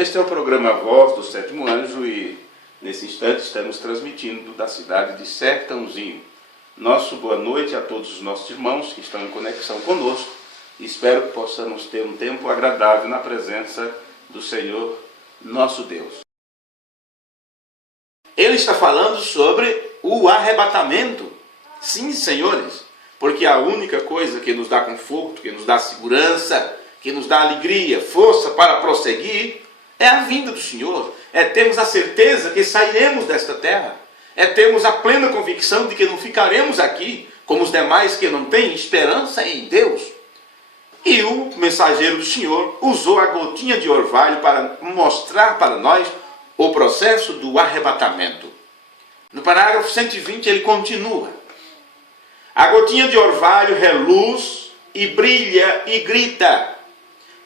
Este é o programa Voz do Sétimo Anjo e, nesse instante, estamos transmitindo da cidade de Sertãozinho. Nosso boa noite a todos os nossos irmãos que estão em conexão conosco. Espero que possamos ter um tempo agradável na presença do Senhor, nosso Deus. Ele está falando sobre o arrebatamento. Sim, senhores, porque a única coisa que nos dá conforto, que nos dá segurança, que nos dá alegria, força para prosseguir, é a vinda do Senhor. É termos a certeza que sairemos desta terra. É termos a plena convicção de que não ficaremos aqui como os demais que não têm esperança em Deus. E o mensageiro do Senhor usou a gotinha de orvalho para mostrar para nós o processo do arrebatamento. No parágrafo 120 ele continua. A gotinha de orvalho reluz e brilha e grita,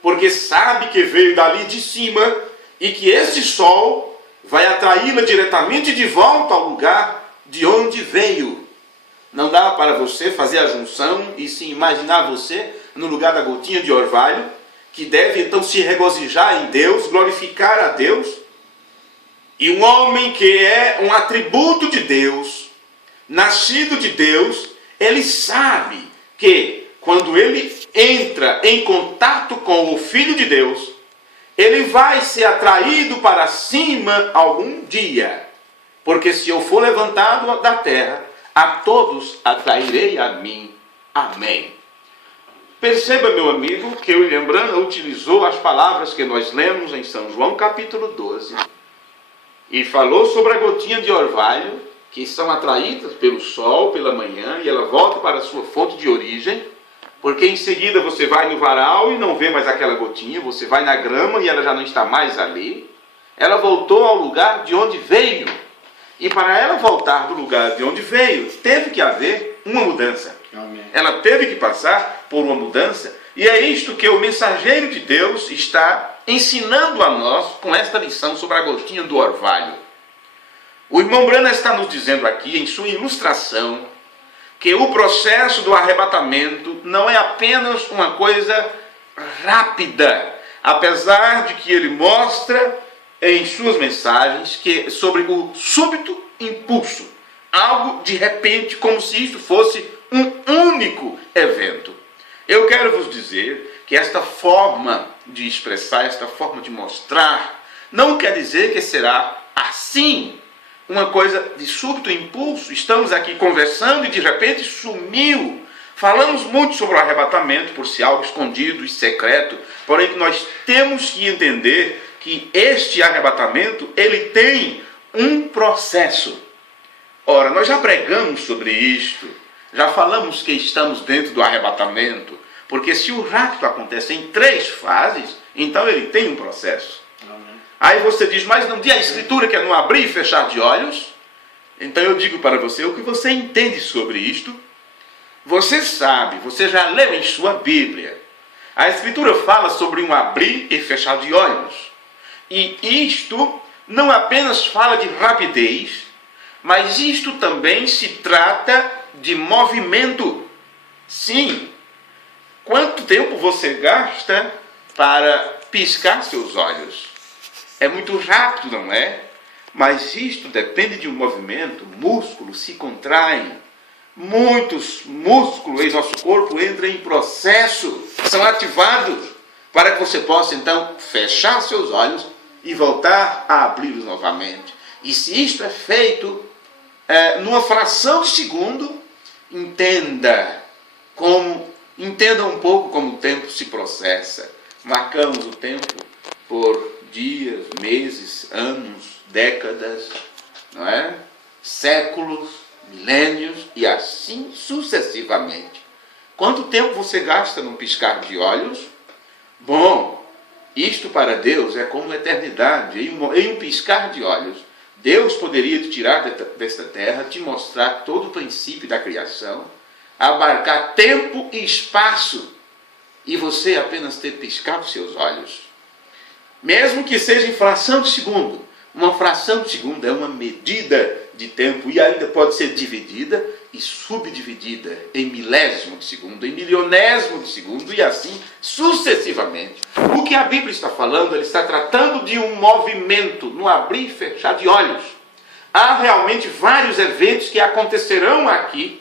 porque sabe que veio dali de cima e que esse sol vai atraí-la diretamente de volta ao lugar de onde veio. Não dá para você fazer a junção e se imaginar você no lugar da gotinha de orvalho, que deve então se regozijar em Deus, glorificar a Deus. E um homem que é um atributo de Deus, nascido de Deus, ele sabe que quando ele entra em contato com o Filho de Deus, ele vai ser atraído para cima algum dia. Porque se eu for levantado da terra, a todos atrairei a mim. Amém. Perceba, meu amigo, que o William Branham utilizou as palavras que nós lemos em São João capítulo 12 e falou sobre a gotinha de orvalho, que são atraídas pelo sol pela manhã e ela volta para a sua fonte de origem, porque em seguida você vai no varal e não vê mais aquela gotinha, você vai na grama e ela já não está mais ali. Ela voltou ao lugar de onde veio. E para ela voltar do lugar de onde veio, teve que haver uma mudança. Amém. Ela teve que passar por uma mudança. E é isto que o mensageiro de Deus está ensinando a nós com esta lição sobre a gotinha do orvalho. O irmão Branham está nos dizendo aqui, em sua ilustração, que o processo do arrebatamento não é apenas uma coisa rápida, apesar de que ele mostra em suas mensagens que sobre o súbito impulso, algo de repente, como se isto fosse um único evento. Eu quero vos dizer que esta forma de expressar, esta forma de mostrar, não quer dizer que será assim, uma coisa de súbito impulso. Estamos aqui conversando e de repente sumiu. Falamos muito sobre o arrebatamento por ser algo escondido e secreto, porém que nós temos que entender que este arrebatamento, ele tem um processo. Ora, nós já pregamos sobre isto, já falamos que estamos dentro do arrebatamento, porque se o rapto acontece em 3 fases, então ele tem um processo. Aí você diz, mas não diz a Escritura que é no abrir e fechar de olhos? Então eu digo para você, o que você entende sobre isto? Você sabe, você já leu em sua Bíblia. A Escritura fala sobre um abrir e fechar de olhos. E isto não apenas fala de rapidez, mas isto também se trata de movimento. Sim. Quanto tempo você gasta para piscar seus olhos? É muito rápido, não é? Mas isto depende de um movimento. Músculos se contraem. Muitos músculos em nosso corpo entram em processo, são ativados para que você possa então fechar seus olhos e voltar a abri-los novamente. E se isto é feito numa fração de segundo, entenda um pouco como o tempo se processa. Marcamos o tempo por dias, meses, anos, décadas, não é? Séculos, milênios e assim sucessivamente. Quanto tempo você gasta num piscar de olhos? Bom, isto para Deus é como eternidade. Em um piscar de olhos, Deus poderia te tirar desta terra, te mostrar todo o princípio da criação, abarcar tempo e espaço, e você apenas ter piscado seus olhos. Mesmo que seja em fração de segundo. Uma fração de segundo é uma medida de tempo e ainda pode ser dividida e subdividida em milésimo de segundo, em milionésimo de segundo, e assim sucessivamente. O que a Bíblia está falando, ele está tratando de um movimento, no abrir e fechar de olhos. Há realmente vários eventos que acontecerão aqui,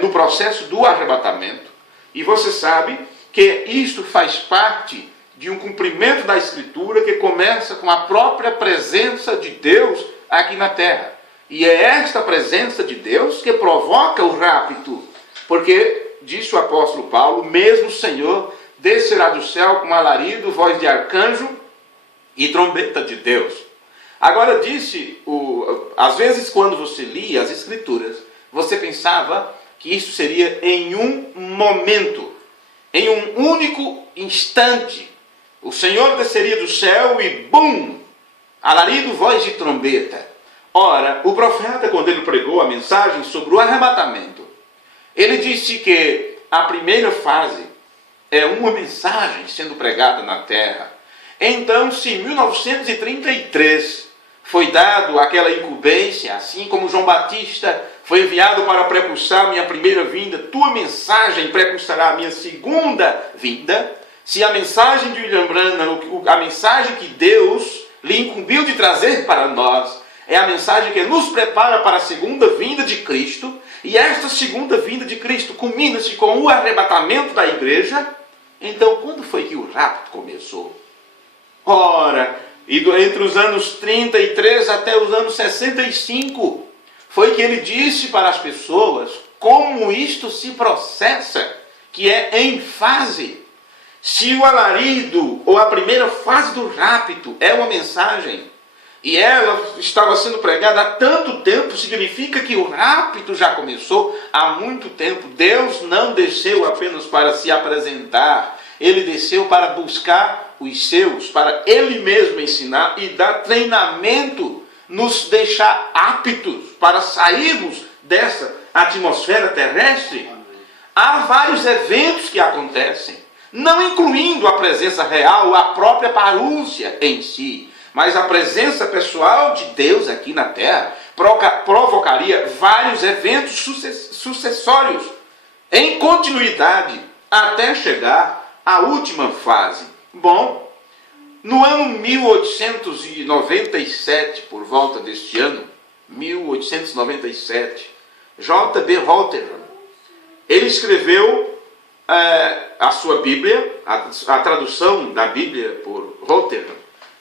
no processo do arrebatamento, e você sabe que isto faz parte de um cumprimento da Escritura que começa com a própria presença de Deus aqui na terra. E é esta presença de Deus que provoca o rapto, porque, disse o apóstolo Paulo, mesmo o Senhor descerá do céu com alarido, voz de arcanjo e trombeta de Deus. Agora às vezes quando você lia as Escrituras, você pensava que isso seria em um momento, em um único instante. O Senhor desceria do céu e bum! Alarido, voz de trombeta. Ora, o profeta, quando ele pregou a mensagem sobre o arrebatamento, ele disse que a primeira fase é uma mensagem sendo pregada na terra. Então, se em 1933 foi dado aquela incumbência, assim como João Batista foi enviado para precursar minha primeira vinda, tua mensagem precursará a minha segunda vinda. Se a mensagem de William Branham, a mensagem que Deus lhe incumbiu de trazer para nós, é a mensagem que nos prepara para a segunda vinda de Cristo, e esta segunda vinda de Cristo culmina-se com o arrebatamento da igreja. Então, quando foi que o rapto começou? Ora, entre os anos 33 até os anos 65, foi que ele disse para as pessoas como isto se processa, que é em fase. Se o alarido, ou a primeira fase do rapto, é uma mensagem, e ela estava sendo pregada há tanto tempo, significa que o rapto já começou há muito tempo. Deus não desceu apenas para se apresentar, ele desceu para buscar os seus, para ele mesmo ensinar e dar treinamento, nos deixar aptos para sairmos dessa atmosfera terrestre. Há vários eventos que acontecem, não incluindo a presença real, a própria parúcia em si, mas a presença pessoal de Deus aqui na terra provocaria vários eventos sucessórios, em continuidade, até chegar à última fase. Bom, no ano 1897, por volta deste ano, 1897, J.B. Rotherham, ele escreveu a sua Bíblia, a tradução da Bíblia por Rotherham,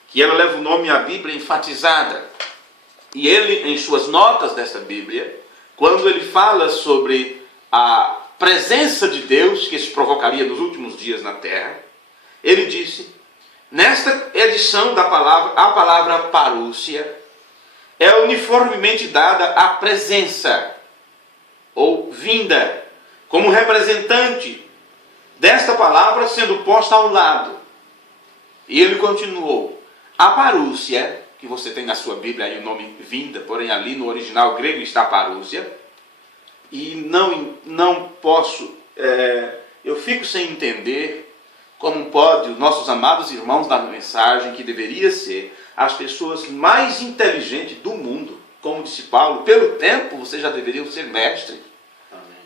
que ela leva o nome A Bíblia Enfatizada. E ele, em suas notas dessa Bíblia, quando ele fala sobre a presença de Deus que se provocaria nos últimos dias na terra, ele disse, nesta edição da palavra, a palavra parúcia é uniformemente dada à presença, ou vinda, como representante desta palavra sendo posta ao lado. E ele continuou, a parúcia, que você tem na sua Bíblia aí o nome vinda, porém ali no original grego está parúcia, e não posso, eu fico sem entender como pode os nossos amados irmãos da mensagem, que deveria ser as pessoas mais inteligentes do mundo, como disse Paulo, pelo tempo vocês já deveriam ser mestres.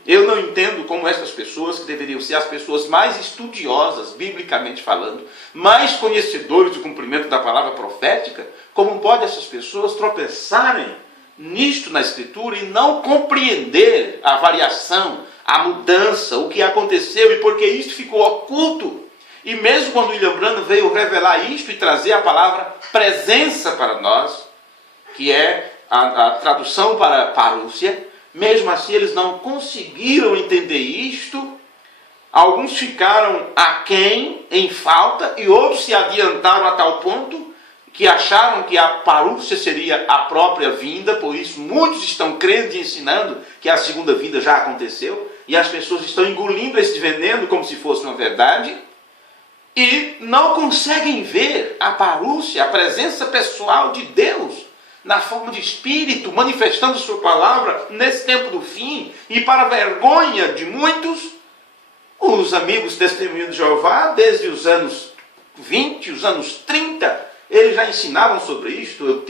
Eu não entendo como essas pessoas, que deveriam ser as pessoas mais estudiosas, biblicamente falando, mais conhecedores do cumprimento da palavra profética, como pode essas pessoas tropeçarem nisto na Escritura e não compreender a variação, a mudança, o que aconteceu e por que isto ficou oculto. E mesmo quando William Branham veio revelar isto e trazer a palavra presença para nós, que é a tradução para parúcia, mesmo assim eles não conseguiram entender isto. Alguns ficaram aquém, em falta, e outros se adiantaram a tal ponto que acharam que a parúcia seria a própria vinda. Por isso muitos estão crendo e ensinando que a segunda vinda já aconteceu, e as pessoas estão engolindo esse veneno como se fosse uma verdade, e não conseguem ver a parúcia, a presença pessoal de Deus, na forma de Espírito, manifestando sua palavra nesse tempo do fim. E para a vergonha de muitos, os amigos testemunhos de Jeová, desde os anos 20, os anos 30, eles já ensinavam sobre isto. Eu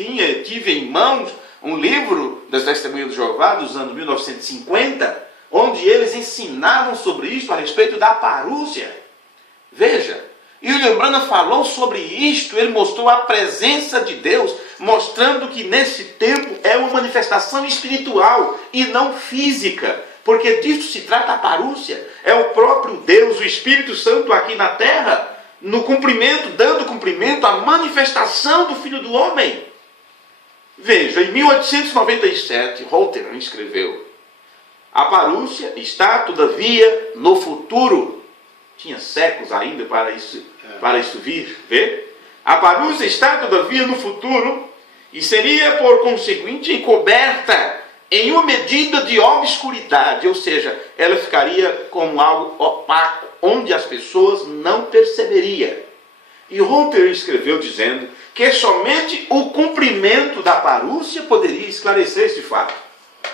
tive em mãos um livro das Testemunhas de Jeová dos anos 1950, onde eles ensinavam sobre isso a respeito da parúcia. Veja, e William Branham falou sobre isto, ele mostrou a presença de Deus, mostrando que nesse tempo é uma manifestação espiritual e não física, porque disso se trata a parúcia. É o próprio Deus, o Espírito Santo aqui na terra, no cumprimento, dando cumprimento à manifestação do Filho do Homem. Veja, em 1897, Holter escreveu: a parúcia está, todavia, no futuro. Tinha séculos ainda para isso vir, vê? A parúcia está, todavia, no futuro, e seria, por conseguinte, encoberta em uma medida de obscuridade, ou seja, ela ficaria como algo opaco, onde as pessoas não perceberiam. E Holter escreveu dizendo que somente o cumprimento da parúcia poderia esclarecer este fato.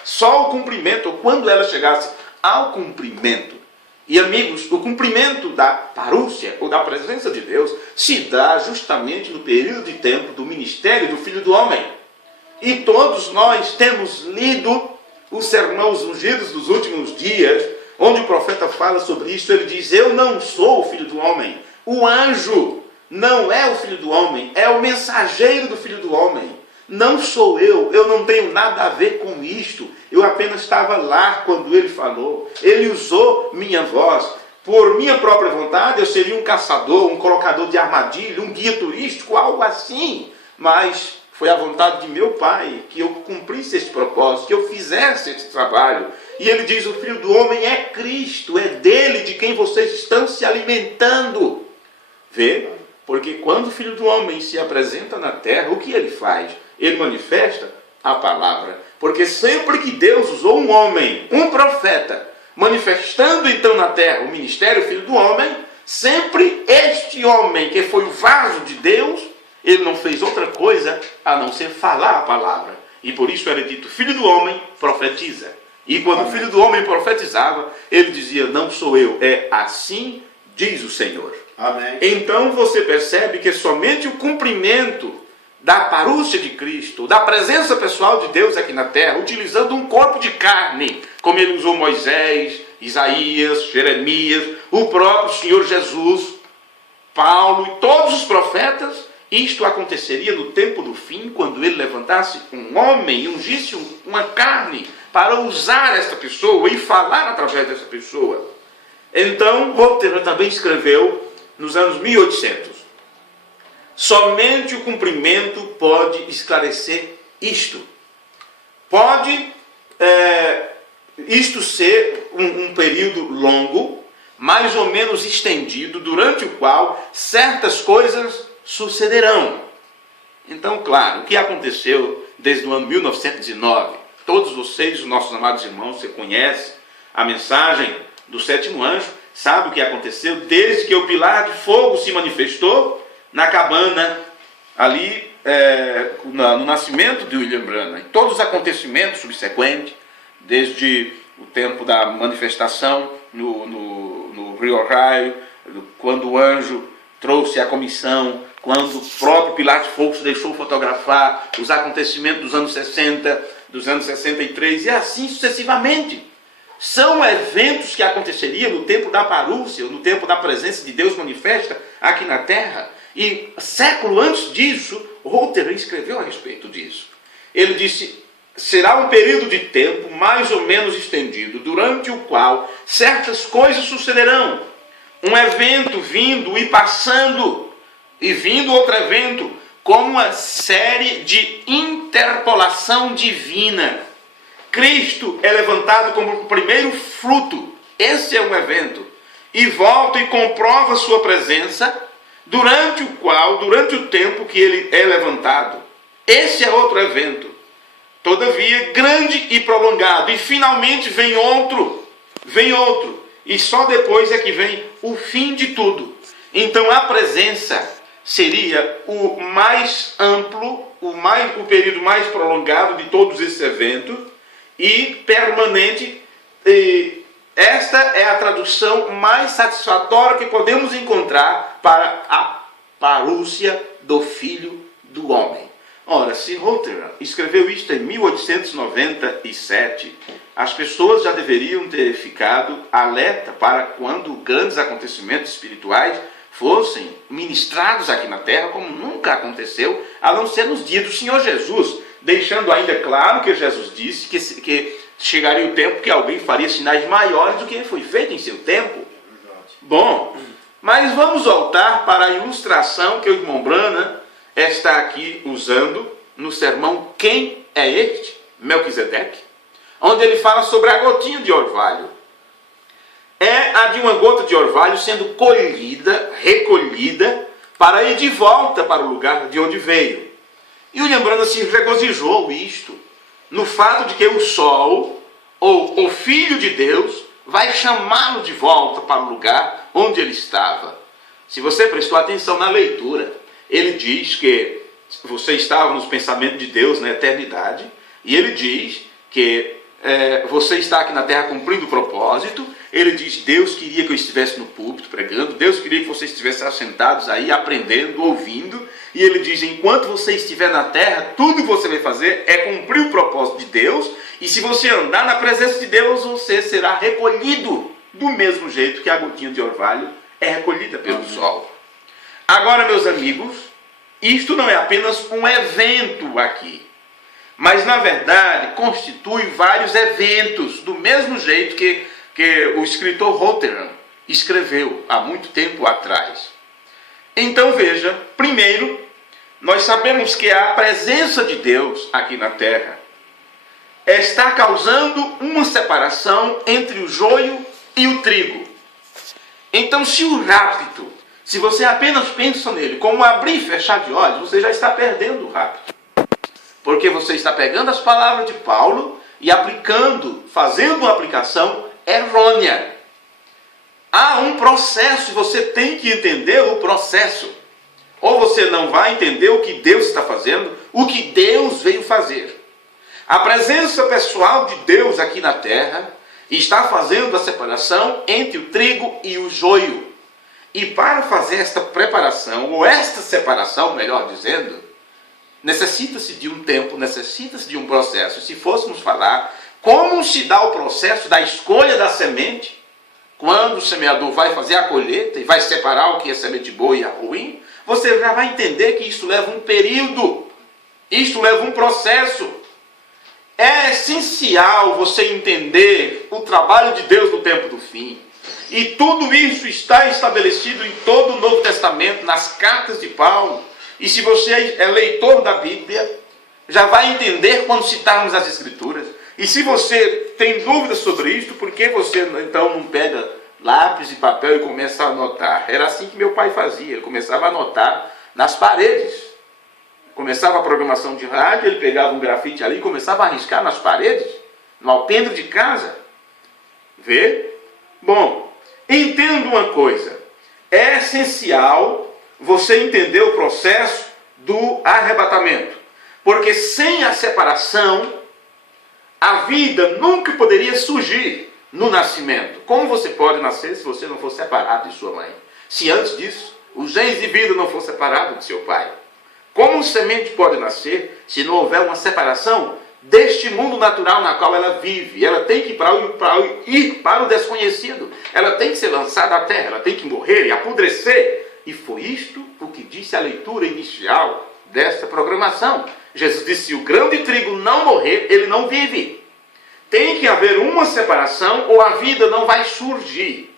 Só o cumprimento, ou quando ela chegasse ao cumprimento. E amigos, o cumprimento da parúcia, ou da presença de Deus, se dá justamente no período de tempo do ministério do Filho do Homem. E todos nós temos lido os sermões ungidos dos últimos dias, onde o profeta fala sobre isso. Ele diz: eu não sou o Filho do Homem. O anjo não é o Filho do Homem, é o mensageiro do Filho do Homem. Não sou eu não tenho nada a ver com isto. Eu apenas estava lá quando ele falou. Ele usou minha voz. Por minha própria vontade, eu seria um caçador, um colocador de armadilha, um guia turístico, algo assim. Mas foi a vontade de meu Pai que eu cumprisse esse propósito, que eu fizesse esse trabalho. E ele diz: o Filho do Homem é Cristo, é dele de quem vocês estão se alimentando. Vê? Porque quando o Filho do Homem se apresenta na terra, o que ele faz? Ele manifesta a palavra. Porque sempre que Deus usou um homem, um profeta, manifestando então na terra o ministério Filho do Homem, sempre este homem que foi o vaso de Deus, ele não fez outra coisa a não ser falar a palavra. E por isso era dito: Filho do Homem profetiza. E quando o Filho do Homem profetizava, ele dizia: não sou eu, é assim diz o Senhor. Amém. Então você percebe que somente o cumprimento da parúcia de Cristo, da presença pessoal de Deus aqui na terra, utilizando um corpo de carne, como ele usou Moisés, Isaías, Jeremias, o próprio Senhor Jesus, Paulo e todos os profetas, isto aconteceria no tempo do fim, quando ele levantasse um homem e ungisse uma carne para usar esta pessoa e falar através dessa pessoa. Então, Holter também escreveu nos anos 1800. Somente o cumprimento pode esclarecer isto. Pode isto ser um período longo, mais ou menos estendido, durante o qual certas coisas sucederão. Então, claro, o que aconteceu desde o ano 1909? Todos vocês, os nossos amados irmãos, você conhece a mensagem do sétimo anjo, sabe o que aconteceu desde que o pilar de fogo se manifestou na cabana, ali no nascimento de William Branham. Todos os acontecimentos subsequentes, desde o tempo da manifestação no Rio Ohio, quando o anjo trouxe a comissão, quando o próprio pilar de fogo se deixou fotografar, os acontecimentos dos anos 60, dos anos 63, e assim sucessivamente. São eventos que aconteceriam no tempo da parúcia, no tempo da presença de Deus manifesta aqui na terra. E século antes disso, Holter escreveu a respeito disso. Ele disse: será um período de tempo mais ou menos estendido, durante o qual certas coisas sucederão. Um evento vindo e passando, e vindo outro evento, como uma série de interpolação divina. Cristo é levantado como o primeiro fruto, esse é um evento, e volta e comprova sua presença, durante o tempo que ele é levantado. Esse é outro evento. Todavia, grande e prolongado. E finalmente vem outro. E só depois é que vem o fim de tudo. Então a presença seria o mais amplo, o período mais prolongado de todos esses eventos e permanente. Esta é a tradução mais satisfatória que podemos encontrar para a parúcia do Filho do Homem. Ora, se Houghton escreveu isto em 1897, as pessoas já deveriam ter ficado alerta para quando grandes acontecimentos espirituais fossem ministrados aqui na terra, como nunca aconteceu, a não ser nos dias do Senhor Jesus, deixando ainda claro que Jesus disse que chegaria o tempo que alguém faria sinais maiores do que foi feito em seu tempo. Bom, mas vamos voltar para a ilustração que o irmão Branham está aqui usando no sermão Quem é este? Melquisedeque, onde ele fala sobre a gotinha de orvalho. É a de uma gota de orvalho sendo colhida, recolhida, para ir de volta para o lugar de onde veio. E o William Branham se regozijou isto, no fato de que o sol, ou o Filho de Deus, vai chamá-lo de volta para o lugar onde ele estava. Se você prestou atenção na leitura, ele diz que você estava nos pensamentos de Deus na eternidade, e ele diz que você está aqui na terra cumprindo o propósito. Ele diz, Deus queria que eu estivesse no púlpito pregando, Deus queria que vocês estivessem assentados aí, aprendendo, ouvindo, e ele diz, enquanto você estiver na terra, tudo que você vai fazer é cumprir o propósito de Deus, e se você andar na presença de Deus, você será recolhido, do mesmo jeito que a gotinha de orvalho é recolhida pelo sol. Agora, meus amigos, isto não é apenas um evento aqui, mas na verdade constitui vários eventos, do mesmo jeito que o escritor Houghton escreveu há muito tempo atrás. Então veja, primeiro, nós sabemos que a presença de Deus aqui na terra está causando uma separação entre o joio e o trigo. Então, se o rapto, se você apenas pensa nele como abrir e fechar de olhos, você já está perdendo o rapto. Porque você está pegando as palavras de Paulo e aplicando, fazendo uma aplicação errônea. Há um processo e você tem que entender o processo. Ou você não vai entender o que Deus está fazendo, o que Deus veio fazer. A presença pessoal de Deus aqui na terra está fazendo a separação entre o trigo e o joio. E para fazer esta preparação, ou esta separação, melhor dizendo, necessita-se de um tempo, necessita-se de um processo. Se fôssemos falar como se dá o processo da escolha da semente, quando o semeador vai fazer a colheita e vai separar o que é semente boa e a ruim, você já vai entender que isso leva um período, isto leva um processo. É essencial você entender o trabalho de Deus no tempo do fim. E tudo isso está estabelecido em todo o Novo Testamento, nas cartas de Paulo. E se você é leitor da Bíblia, já vai entender quando citarmos as Escrituras. E se você tem dúvidas sobre isso, por que você então não pega lápis e papel e começa a anotar? Era assim que meu pai fazia, ele começava a anotar nas paredes. Começava a programação de rádio, ele pegava um grafite ali e começava a riscar nas paredes, no alpendre de casa. Vê? Bom, entenda uma coisa, é essencial você entender o processo do arrebatamento, porque sem a separação, a vida nunca poderia surgir no nascimento. Como você pode nascer se você não for separado de sua mãe? Se antes disso, os genes de vida não for separado de seu pai? Como semente pode nascer se não houver uma separação deste mundo natural na qual ela vive? Ela tem que ir para o desconhecido. Ela tem que ser lançada à terra, ela tem que morrer e apodrecer. E foi isto o que disse a leitura inicial desta programação. Jesus disse, se o grão de trigo não morrer, ele não vive. Tem que haver uma separação ou a vida não vai surgir.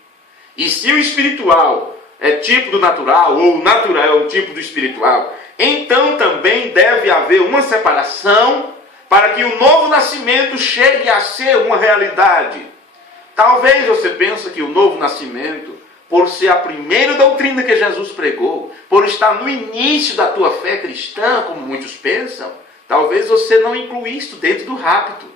E se o espiritual é tipo do natural, ou o natural é o tipo do espiritual, então também deve haver uma separação para que o novo nascimento chegue a ser uma realidade. Talvez você pense que o novo nascimento, por ser a primeira doutrina que Jesus pregou, por estar no início da tua fé cristã, como muitos pensam, talvez você não inclua isso dentro do rapto.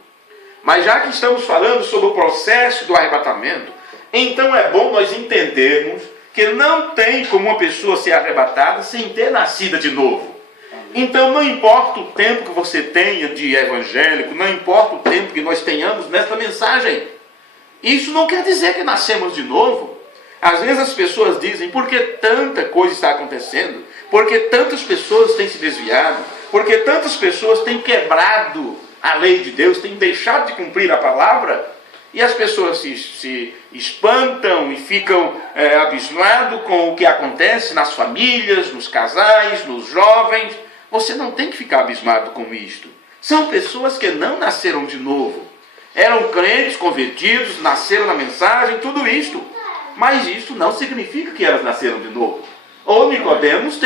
Mas já que estamos falando sobre o processo do arrebatamento, então é bom nós entendermos que não tem como uma pessoa ser arrebatada sem ter nascido de novo. Então não importa o tempo que você tenha de evangélico, não importa o tempo que nós tenhamos nesta mensagem. Isso não quer dizer que nascemos de novo. Às vezes as pessoas dizem, por que tanta coisa está acontecendo? Por que tantas pessoas têm se desviado? Porque tantas pessoas têm quebrado a lei de Deus, têm deixado de cumprir a palavra, e as pessoas se espantam e ficam abismados com o que acontece nas famílias, nos casais, nos jovens. Você não tem que ficar abismado com isto. São pessoas que não nasceram de novo. Eram crentes, convertidos, nasceram na mensagem, tudo isto. Mas isso não significa que elas nasceram de novo. Ou Nicodemos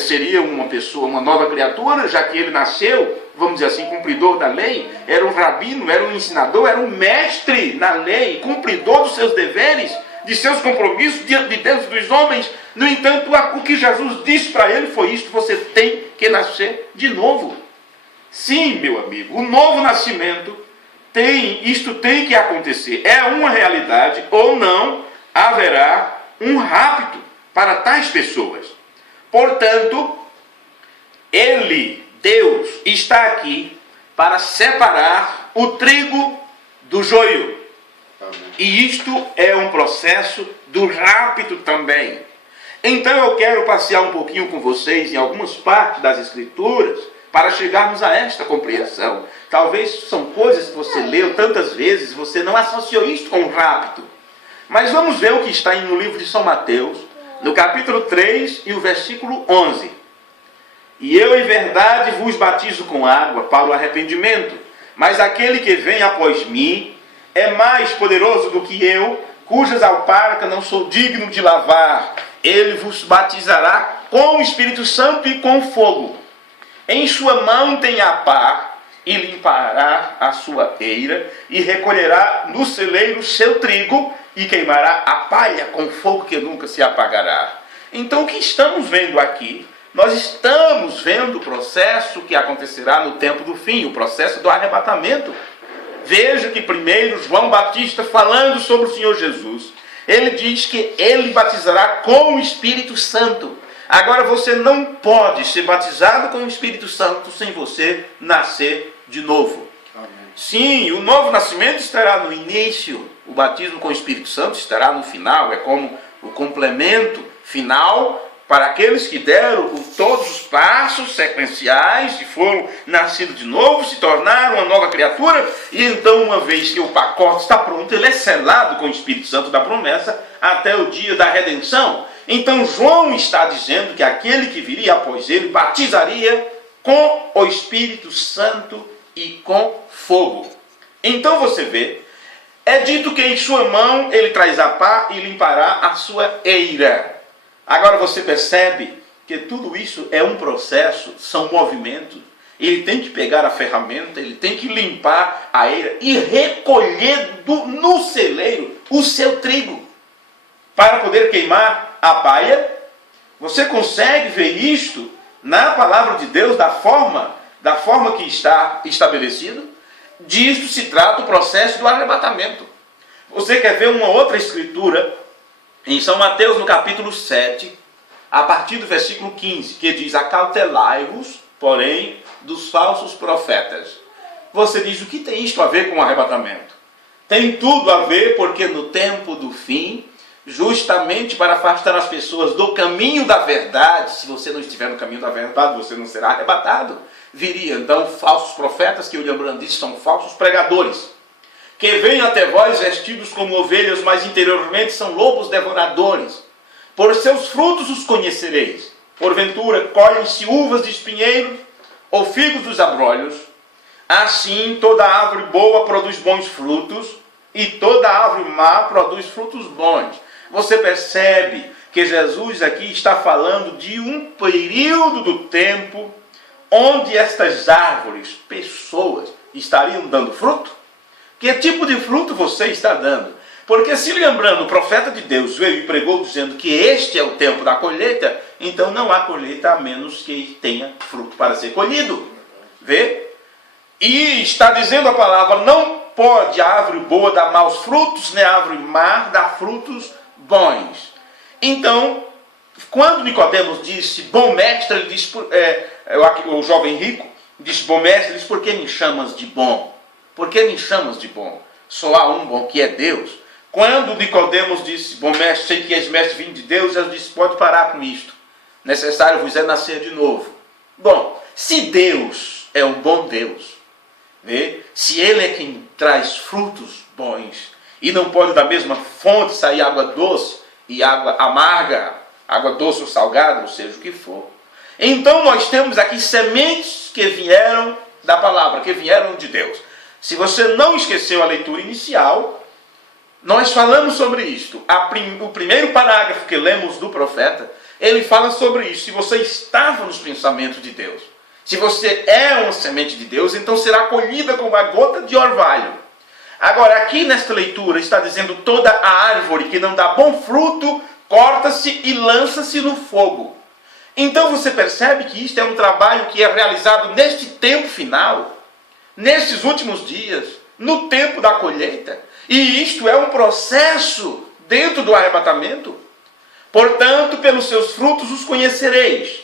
seria uma pessoa, uma nova criatura, já que ele nasceu, vamos dizer assim, cumpridor da lei, era um rabino, era um ensinador, era um mestre na lei, cumpridor dos seus deveres, de seus compromissos diante de Deus e dos homens. No entanto, o que Jesus disse para ele foi isto: você tem que nascer de novo. Sim, meu amigo, o novo nascimento isto tem que acontecer. É uma realidade, ou não haverá um rapto para tais pessoas. Portanto, Deus, está aqui para separar o trigo do joio. Amém. E isto é um processo do rapto também. Então eu quero passear um pouquinho com vocês em algumas partes das Escrituras para chegarmos a esta compreensão. Talvez são coisas que você leu tantas vezes, você não associou isto com o rapto. Mas vamos ver o que está no livro de São Mateus, no capítulo 3 e o versículo 11. E eu em verdade vos batizo com água para o arrependimento, mas aquele que vem após mim é mais poderoso do que eu, cujas alparcas não sou digno de lavar. Ele vos batizará com o Espírito Santo e com fogo. Em sua mão tem a pá, e limpará a sua eira, e recolherá no celeiro seu trigo, e queimará a palha com fogo que nunca se apagará. Então o que estamos vendo aqui? Nós estamos vendo o processo que acontecerá no tempo do fim, o processo do arrebatamento. Veja que primeiro João Batista, falando sobre o Senhor Jesus, ele diz que ele batizará com o Espírito Santo. Agora você não pode ser batizado com o Espírito Santo sem você nascer de novo. Amém. Sim, o novo nascimento estará no início, o batismo com o Espírito Santo estará no final, é como o complemento final para aqueles que deram todos os passos sequenciais e foram nascidos de novo, se tornaram uma nova criatura, e então, uma vez que o pacote está pronto, ele é selado com o Espírito Santo da promessa até o dia da redenção. Então João está dizendo que aquele que viria após ele batizaria com o Espírito Santo e com fogo. Então você vê, é dito que em sua mão ele traz a pá e limpará a sua eira. Agora você percebe que tudo isso é um processo, são movimentos. Ele tem que pegar a ferramenta, ele tem que limpar a eira e recolher no celeiro o seu trigo, para poder queimar a palha. Você consegue ver isto na palavra de Deus da forma que está estabelecido? Disto se trata o processo do arrebatamento. Você quer ver uma outra escritura em São Mateus, no capítulo 7, a partir do versículo 15, que diz: acautelai-vos, porém, dos falsos profetas. Você diz: o que tem isto a ver com o arrebatamento? Tem tudo a ver, porque no tempo do fim, justamente para afastar as pessoas do caminho da verdade, se você não estiver no caminho da verdade, você não será arrebatado. Viria então falsos profetas, que William Branham disse, são falsos pregadores, que vêm até vós vestidos como ovelhas, mas interiormente são lobos devoradores. Por seus frutos os conhecereis. Porventura colhem-se uvas de espinheiro ou figos dos abrolhos? Assim toda árvore boa produz bons frutos, e toda árvore má produz frutos bons. Você percebe que Jesus aqui está falando de um período do tempo onde estas árvores, pessoas, estariam dando fruto? Que tipo de fruto você está dando? Porque se lembrando, o profeta de Deus veio e pregou dizendo que este é o tempo da colheita, então não há colheita a menos que tenha fruto para ser colhido. Vê? E está dizendo a palavra: não pode a árvore boa dar maus frutos, nem a árvore má dar frutos bons. Então, quando Nicodemos disse, bom mestre, ele disse, o jovem rico disse, bom mestre, ele disse, por que me chamas de bom? Por que me chamas de bom? Só há um bom, que é Deus. Quando Nicodemos disse, bom mestre, sei que és mestre vindo de Deus, Jesus disse, pode parar com isto. Necessário vos é nascer de novo. Bom, se Deus é um bom Deus, né? Se Ele é quem traz frutos bons, e não pode da mesma fonte sair água doce e água amarga, água doce ou salgada, ou seja, o que for. Então nós temos aqui sementes que vieram da palavra, que vieram de Deus. Se você não esqueceu a leitura inicial, nós falamos sobre isto. O primeiro parágrafo que lemos do profeta, ele fala sobre isso. Se você estava nos pensamentos de Deus, se você é uma semente de Deus, então será colhida como uma gota de orvalho. Agora, aqui nesta leitura está dizendo: toda a árvore que não dá bom fruto, corta-se e lança-se no fogo. Então você percebe que isto é um trabalho que é realizado neste tempo final, nestes últimos dias, no tempo da colheita. E isto é um processo dentro do arrebatamento. Portanto, pelos seus frutos os conhecereis.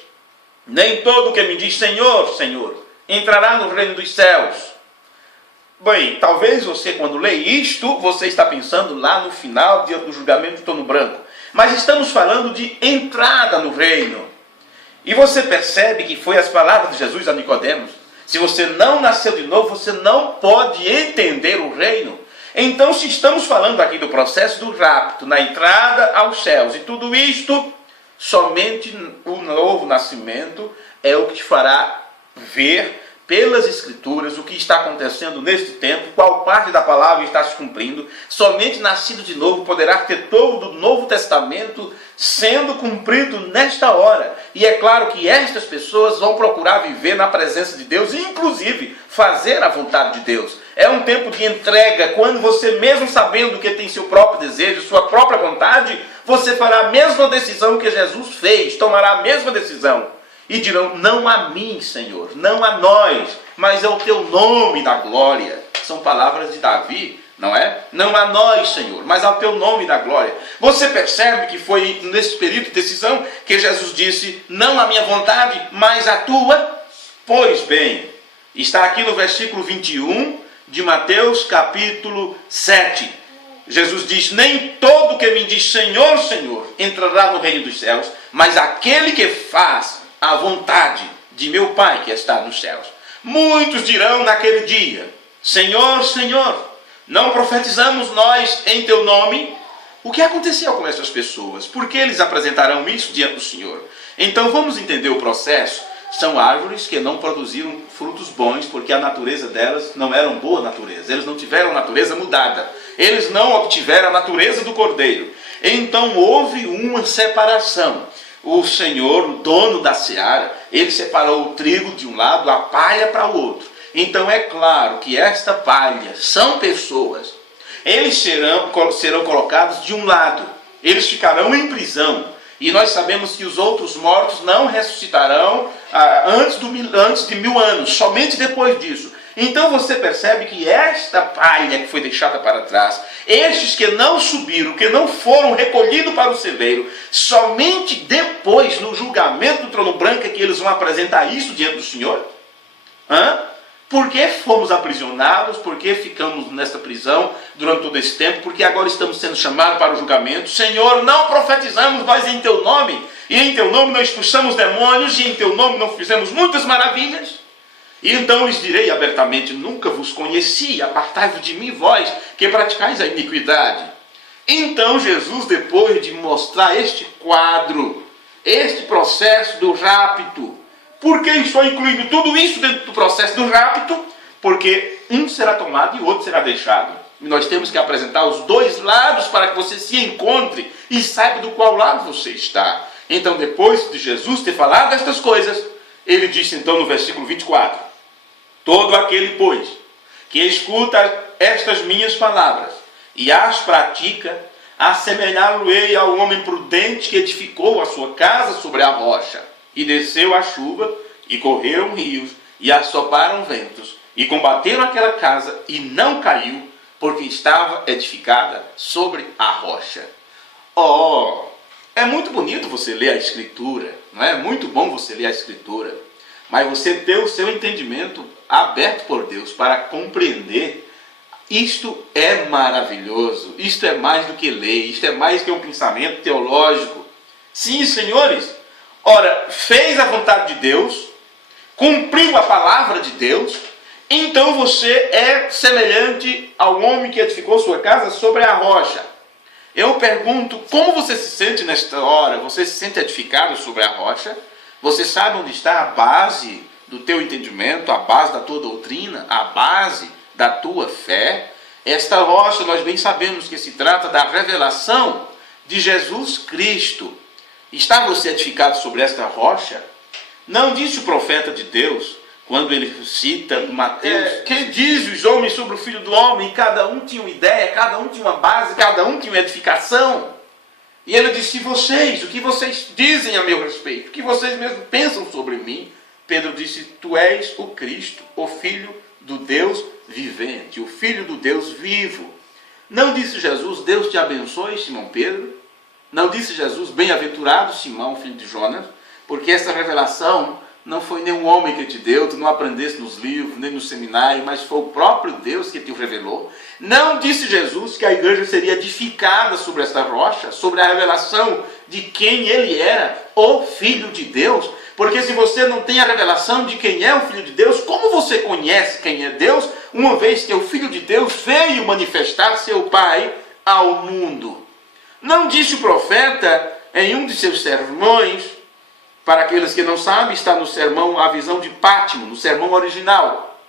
Nem todo que me diz Senhor, Senhor, entrará no reino dos céus. Bem, talvez você, quando lê isto, você está pensando lá no final, diante do julgamento do trono branco. Mas estamos falando de entrada no reino. E você percebe que foi as palavras de Jesus a Nicodemos. Se você não nasceu de novo, você não pode entender o reino. Então, se estamos falando aqui do processo do rapto, na entrada aos céus, e tudo isto, somente o novo nascimento é o que te fará ver pelas Escrituras o que está acontecendo neste tempo, qual parte da palavra está se cumprindo. Somente nascido de novo poderá ter todo o Novo Testamento sendo cumprido nesta hora. E é claro que estas pessoas vão procurar viver na presença de Deus e inclusive fazer a vontade de Deus. É um tempo de entrega, quando você, mesmo sabendo que tem seu próprio desejo, sua própria vontade, você fará a mesma decisão que Jesus fez, tomará a mesma decisão. E dirão: não a mim, Senhor, não a nós, mas ao teu nome da glória. São palavras de Davi, não é? Não a nós, Senhor, mas ao teu nome da glória. Você percebe que foi nesse período de decisão que Jesus disse: não a minha vontade, mas a tua? Pois bem, está aqui no versículo 21 de Mateus capítulo 7. Jesus diz: nem todo que me diz Senhor, Senhor, entrará no reino dos céus, mas aquele que faz a vontade de meu Pai que está nos céus. Muitos dirão naquele dia: Senhor, Senhor, não profetizamos nós em teu nome? O que aconteceu com essas pessoas? Por que eles apresentarão isso diante do Senhor? Então vamos entender o processo. São árvores que não produziram frutos bons, porque a natureza delas não era uma boa natureza. Eles não tiveram a natureza mudada. Eles não obtiveram a natureza do cordeiro. Então houve uma separação. O Senhor, o dono da seara, ele separou o trigo de um lado, a palha para o outro. Então é claro que esta palha são pessoas. Eles serão colocados de um lado. Eles ficarão em prisão. E nós sabemos que os outros mortos não ressuscitarão antes de 1000 anos, somente depois disso. Então você percebe que esta palha que foi deixada para trás, estes que não subiram, que não foram recolhidos para o celeiro, somente depois, no julgamento do trono branco, é que eles vão apresentar isso diante do Senhor? Por que fomos aprisionados? Por que ficamos nesta prisão durante todo esse tempo? Porque agora estamos sendo chamados para o julgamento. Senhor, não profetizamos nós em teu nome, e em teu nome não expulsamos demônios, e em teu nome não fizemos muitas maravilhas? E então lhes direi abertamente: nunca vos conheci, apartai-vos de mim, vós que praticais a iniquidade. Então Jesus, depois de mostrar este quadro, este processo do rapto, por que estou incluindo tudo isso dentro do processo do rapto? Porque um será tomado e o outro será deixado. E nós temos que apresentar os dois lados para que você se encontre e saiba do qual lado você está. Então, depois de Jesus ter falado estas coisas, ele disse então no versículo 24: todo aquele, pois, que escuta estas minhas palavras e as pratica, assemelhá-lo-ei ao homem prudente que edificou a sua casa sobre a rocha. E desceu a chuva, e correram rios, e assoparam ventos, e combateram aquela casa, e não caiu, porque estava edificada sobre a rocha. É muito bonito você ler a Escritura, não é? Muito bom você ler a Escritura, mas você ter o seu entendimento aberto por Deus para compreender, isto é maravilhoso, isto é mais do que lei, isto é mais que um pensamento teológico. Sim, senhores. Ora, fez a vontade de Deus, cumpriu a palavra de Deus, então você é semelhante ao homem que edificou sua casa sobre a rocha. Eu pergunto, como você se sente nesta hora? Você se sente edificado sobre a rocha? Você sabe onde está a base do teu entendimento, a base da tua doutrina, a base da tua fé? Esta rocha, nós bem sabemos que se trata da revelação de Jesus Cristo. Está você edificado sobre esta rocha? Não disse o profeta de Deus, quando ele cita Mateus, que diz os homens sobre o Filho do Homem, e cada um tinha uma ideia, cada um tinha uma base, cada um tinha uma edificação. E ele disse, vocês, o que vocês dizem a meu respeito? O que vocês mesmos pensam sobre mim? Pedro disse, tu és o Cristo, o Filho do Deus vivente, o Filho do Deus vivo. Não disse Jesus, Deus te abençoe, Simão Pedro? Não disse Jesus, bem-aventurado Simão, filho de Jonas? Porque essa revelação não foi nenhum homem que te deu, tu não aprendeste nos livros, nem no seminário, mas foi o próprio Deus que te revelou. Não disse Jesus que a igreja seria edificada sobre esta rocha, sobre a revelação de quem ele era, o Filho de Deus. Porque se você não tem a revelação de quem é o Filho de Deus, como você conhece quem é Deus, uma vez que o Filho de Deus veio manifestar seu Pai ao mundo? Não disse o profeta em um de seus sermões, para aqueles que não sabem, está no sermão A Visão de Pátimo, no sermão original,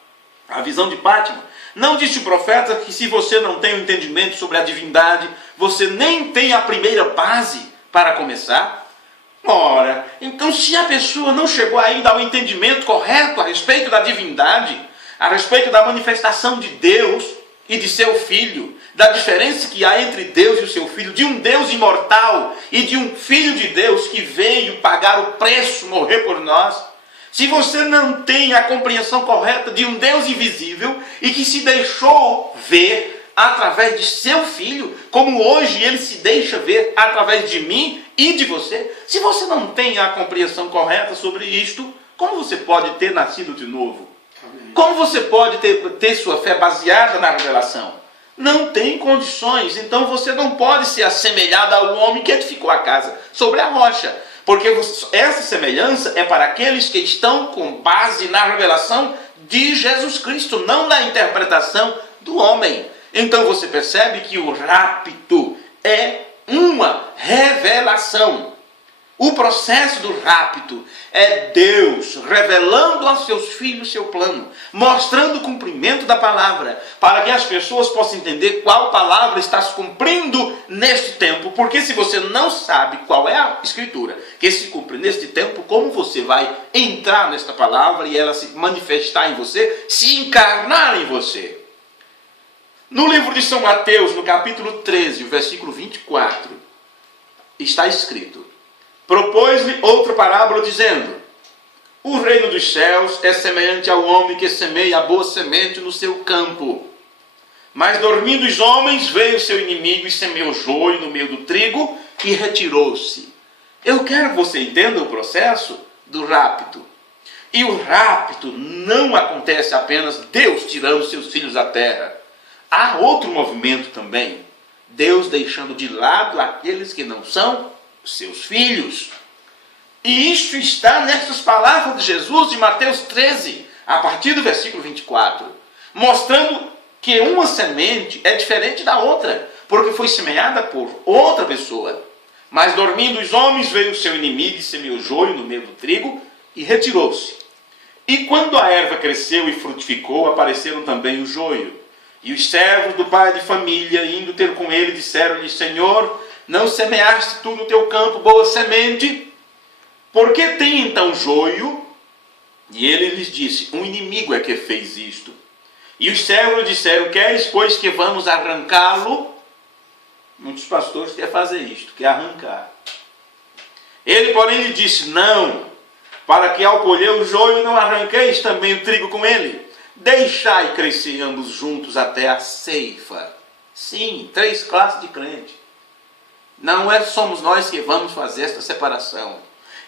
A Visão de Pátimo. Não disse o profeta que se você não tem o entendimento sobre a divindade, você nem tem a primeira base para começar? Ora, então se a pessoa não chegou ainda ao entendimento correto a respeito da divindade, a respeito da manifestação de Deus e de seu Filho, da diferença que há entre Deus e o seu Filho, de um Deus imortal e de um Filho de Deus que veio pagar o preço, morrer por nós, se você não tem a compreensão correta de um Deus invisível e que se deixou ver através de seu Filho, como hoje ele se deixa ver através de mim e de você, se você não tem a compreensão correta sobre isto, como você pode ter nascido de novo? Como você pode ter sua fé baseada na revelação? Não tem condições, então você não pode ser assemelhado ao homem que edificou a casa sobre a rocha, porque essa semelhança é para aqueles que estão com base na revelação de Jesus Cristo, não na interpretação do homem. Então você percebe que o rapto é uma revelação. O processo do rapto é Deus revelando aos seus filhos seu plano, mostrando o cumprimento da palavra, para que as pessoas possam entender qual palavra está se cumprindo neste tempo. Porque se você não sabe qual é a escritura que se cumpre neste tempo, como você vai entrar nesta palavra e ela se manifestar em você, se encarnar em você? No livro de São Mateus, no capítulo 13, o versículo 24, está escrito: propôs-lhe outra parábola, dizendo: o reino dos céus é semelhante ao homem que semeia a boa semente no seu campo. Mas dormindo os homens, veio o seu inimigo e semeou joio no meio do trigo e retirou-se. Eu quero que você entenda o processo do rapto. E o rapto não acontece apenas Deus tirando seus filhos da terra. Há outro movimento também. Deus deixando de lado aqueles que não são seus filhos. E isso está nessas palavras de Jesus de Mateus 13, a partir do versículo 24, mostrando que uma semente é diferente da outra, porque foi semeada por outra pessoa. Mas dormindo os homens, veio o seu inimigo e semeou joio no meio do trigo e retirou-se. E quando a erva cresceu e frutificou, apareceram também o joio. E os servos do pai de família, indo ter com ele, disseram-lhe: Senhor, não semeaste tu no teu campo boa semente? Por que tem então joio? E ele lhes disse: um inimigo é que fez isto. E os servos disseram: queres, pois, que vamos arrancá-lo? Muitos pastores querem fazer isto, quer arrancar. Ele, porém, lhe disse: não, para que ao colher o joio não arranqueis também o trigo com ele. Deixai crescer ambos juntos até a ceifa. Sim, 3 classes de crente. Não somos nós que vamos fazer esta separação.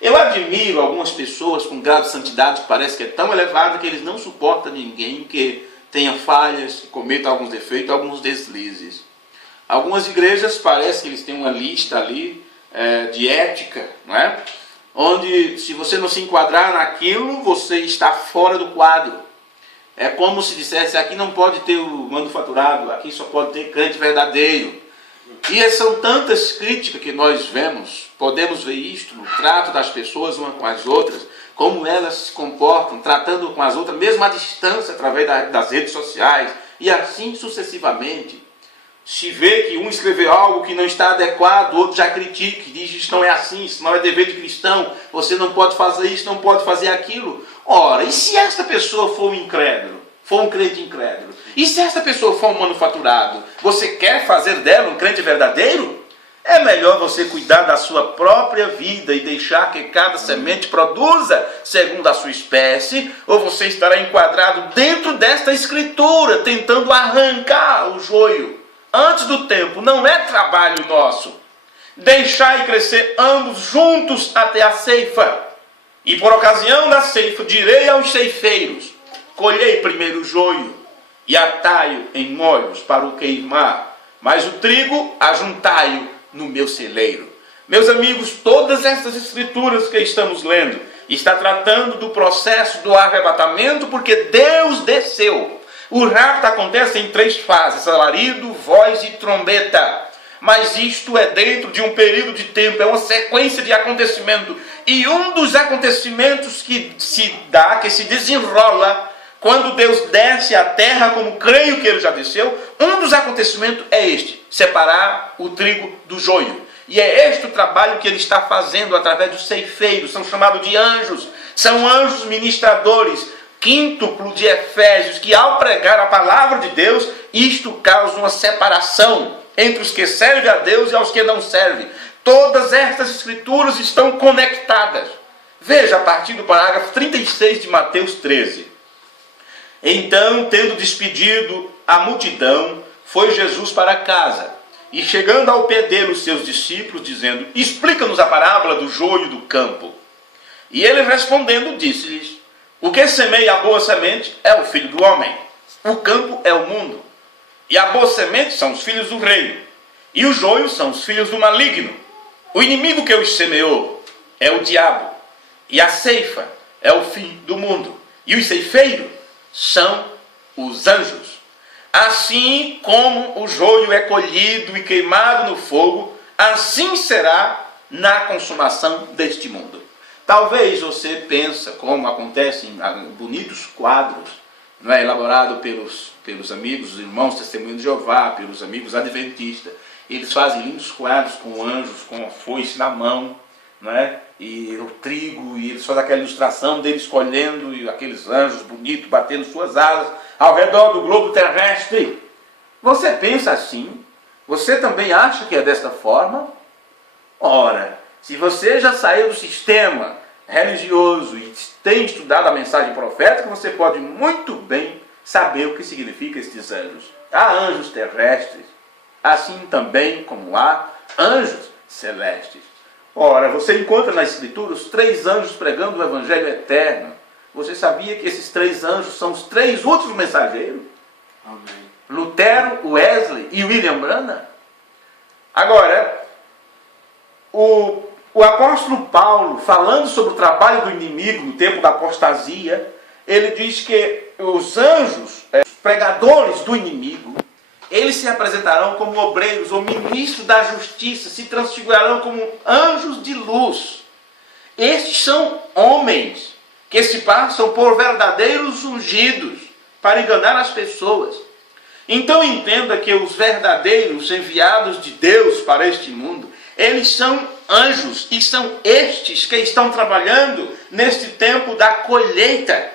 Eu admiro algumas pessoas com grau de santidade que parece que é tão elevado que eles não suportam ninguém que tenha falhas, que cometa alguns defeitos, alguns deslizes. Algumas igrejas parece que eles têm uma lista ali de ética, não é? onde se você não se enquadrar naquilo, você está fora do quadro. É como se dissesse, aqui não pode ter o manufaturado, aqui só pode ter crente verdadeiro. E são tantas críticas que nós vemos, podemos ver isto no trato das pessoas umas com as outras, como elas se comportam, tratando com as outras, mesmo à distância, através das redes sociais, e assim sucessivamente. Se vê que um escreveu algo que não está adequado, o outro já critica, diz isso não é assim, isso não é dever de cristão, você não pode fazer isso, não pode fazer aquilo. Ora, e se esta pessoa for um incrédulo, for um crente incrédulo? E se esta pessoa for um manufaturado, você quer fazer dela um crente verdadeiro? É melhor você cuidar da sua própria vida e deixar que cada semente produza segundo a sua espécie, ou você estará enquadrado dentro desta escritura, tentando arrancar o joio antes do tempo. Não é trabalho nosso. Deixai crescer ambos juntos até a ceifa. E por ocasião da ceifa direi aos ceifeiros: colhei primeiro o joio e atai-o em molhos para o queimar, mas o trigo ajuntai-o no meu celeiro. Meus amigos, todas essas escrituras que estamos lendo está tratando do processo do arrebatamento, porque Deus desceu. O rapto acontece em 3 fases: alarido, voz e trombeta. Mas isto é dentro de um período de tempo, é uma sequência de acontecimentos. E um dos acontecimentos que se desenrola quando Deus desce à terra, como creio que ele já desceu, um dos acontecimentos é este: separar o trigo do joio. E é este o trabalho que ele está fazendo através dos ceifeiros, são chamados de anjos, são anjos ministradores, quíntuplo de Efésios, que ao pregar a palavra de Deus, isto causa uma separação entre os que servem a Deus e aos que não servem. Todas estas escrituras estão conectadas. Veja a partir do parágrafo 36 de Mateus 13. Então, tendo despedido a multidão, foi Jesus para casa, e chegando ao pé dele os seus discípulos, dizendo: explica-nos a parábola do joio do campo. E ele respondendo disse-lhes: o que semeia a boa semente é o filho do homem, o campo é o mundo, e a boa semente são os filhos do reino, e o joio são os filhos do maligno. O inimigo que os semeou é o diabo, e a ceifa é o fim do mundo, e os ceifeiros são os anjos. Assim como o joio é colhido e queimado no fogo, assim será na consumação deste mundo. Talvez você pense, como acontece em bonitos quadros, não é, elaborado pelos amigos, irmãos testemunhos de Jeová, pelos amigos adventistas. Eles fazem lindos quadros com anjos, com a foice na mão, não é? E o trigo, e eles fazem aquela ilustração deles colhendo, e aqueles anjos bonitos batendo suas asas ao redor do globo terrestre. Você pensa assim? Você também acha que é desta forma? Ora, se você já saiu do sistema religioso e tem estudado a mensagem profética, você pode muito bem saber o que significa estes anjos. Há anjos terrestres, assim também como há anjos celestes. Ora, você encontra na Escritura os 3 anjos pregando o Evangelho eterno. Você sabia que esses 3 anjos são os 3 últimos mensageiros? Amém. Lutero, Wesley e William Branham? Agora, o apóstolo Paulo, falando sobre o trabalho do inimigo no tempo da apostasia, ele diz que os anjos, pregadores do inimigo, eles se apresentarão como obreiros ou ministros da justiça, se transfigurarão como anjos de luz. Estes são homens que se passam por verdadeiros ungidos para enganar as pessoas. Então entenda que os verdadeiros enviados de Deus para este mundo, eles são anjos, e são estes que estão trabalhando neste tempo da colheita.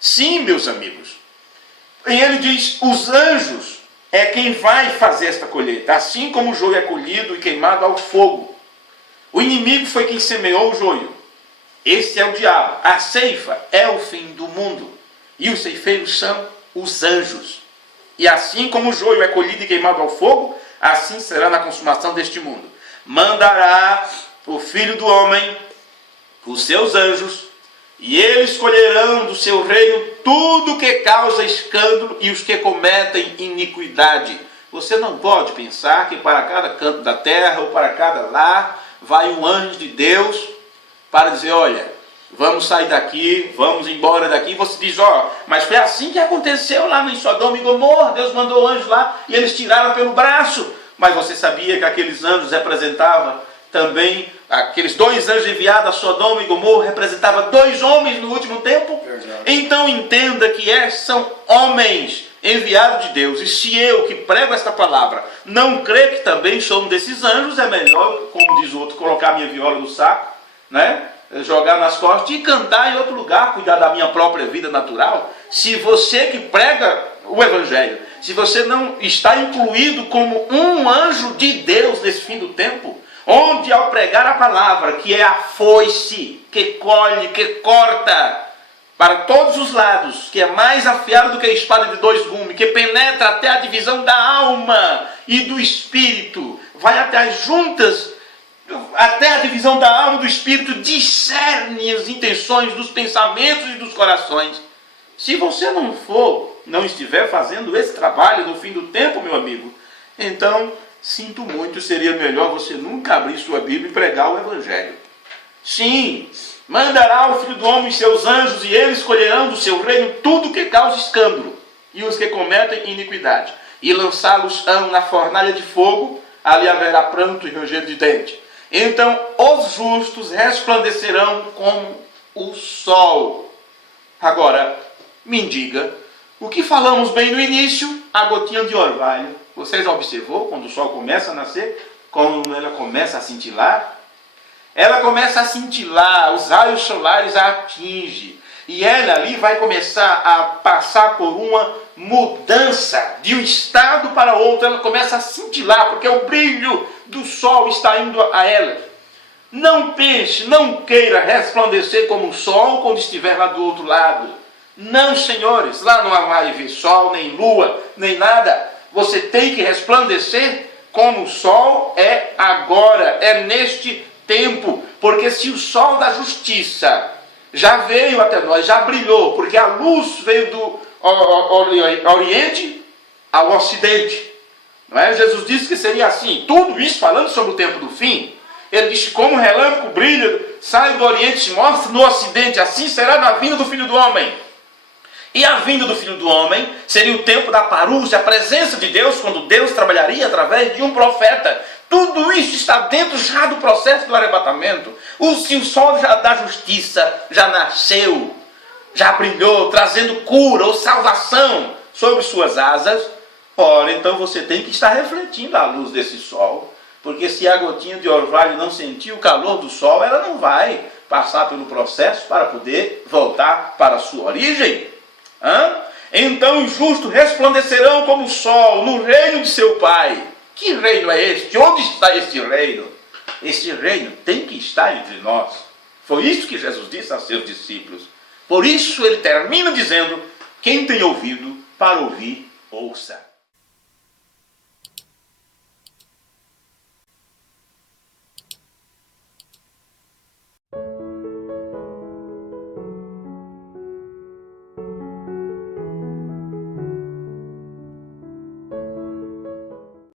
Sim, meus amigos. E ele diz: os anjos é quem vai fazer esta colheita, assim como o joio é colhido e queimado ao fogo. O inimigo foi quem semeou o joio. Esse é o diabo. A ceifa é o fim do mundo. E os ceifeiros são os anjos. E assim como o joio é colhido e queimado ao fogo, assim será na consumação deste mundo. Mandará o Filho do Homem os seus anjos, e eles colherão do seu reino tudo que causa escândalo e os que cometem iniquidade. Você não pode pensar que para cada canto da terra ou para cada lar vai um anjo de Deus para dizer, olha, vamos sair daqui, vamos embora daqui. E você diz, ó, mas foi assim que aconteceu lá em Sodoma e Gomorra. Deus mandou anjos lá e eles tiraram pelo braço. Mas você sabia que aqueles anjos representavam também, aqueles 2 anjos enviados a Sodoma e Gomorra representavam 2 homens no último tempo? Verdade. Então entenda que são homens enviados de Deus. E se eu que prego esta palavra não crer que também sou um desses anjos, é melhor, como diz o outro, colocar minha viola no saco, né? Jogar nas costas e cantar em outro lugar, cuidar da minha própria vida natural. Se você que prega o Evangelho, se você não está incluído como um anjo de Deus nesse fim do tempo, onde ao pregar a palavra, que é a foice, que colhe, que corta para todos os lados, que é mais afiada do que a espada de 2 gumes, que penetra até a divisão da alma e do espírito, vai até as juntas, até a divisão da alma e do espírito, discerne as intenções dos pensamentos e dos corações. Se você não estiver fazendo esse trabalho no fim do tempo, meu amigo, então, sinto muito, seria melhor você nunca abrir sua Bíblia e pregar o Evangelho. Sim, mandará o Filho do Homem seus anjos, e eles escolherão do seu reino tudo que causa escândalo, e os que cometem iniquidade, e lançá-los-ão na fornalha de fogo, ali haverá pranto e ranger de dente. Então os justos resplandecerão como o sol. Agora, me diga, o que falamos bem no início, a gotinha de orvalho. Você já observou quando o sol começa a nascer, quando ela começa a cintilar? Ela começa a cintilar, os raios solares a atingem. E ela ali vai começar a passar por uma mudança de um estado para outro. Ela começa a cintilar, porque o brilho do sol está indo a ela. Não pense, não queira resplandecer como o sol quando estiver lá do outro lado. Não, senhores, lá não vai ver sol, nem lua, nem nada. Você tem que resplandecer como o sol é agora, é neste tempo. Porque se o sol da justiça já veio até nós, já brilhou, porque a luz veio do Oriente ao Ocidente. Não é? Jesus disse que seria assim. Tudo isso falando sobre o tempo do fim. Ele disse, como um relâmpago brilha, sai do Oriente e se mostra no Ocidente, assim será na vinda do Filho do Homem. E a vinda do Filho do Homem seria o tempo da parúzia, a presença de Deus, quando Deus trabalharia através de um profeta. Tudo isso está dentro já do processo do arrebatamento. O sol da justiça já nasceu, já brilhou, trazendo cura ou salvação sobre suas asas. Ora, então você tem que estar refletindo a luz desse sol. Porque se a gotinha de orvalho não sentir o calor do sol, ela não vai passar pelo processo para poder voltar para a sua origem. Então os justos resplandecerão como o sol no reino de seu Pai. Que reino é este? Onde está este reino? Este reino tem que estar entre nós. Foi isso que Jesus disse aos seus discípulos. Por isso ele termina dizendo, quem tem ouvido para ouvir, ouça.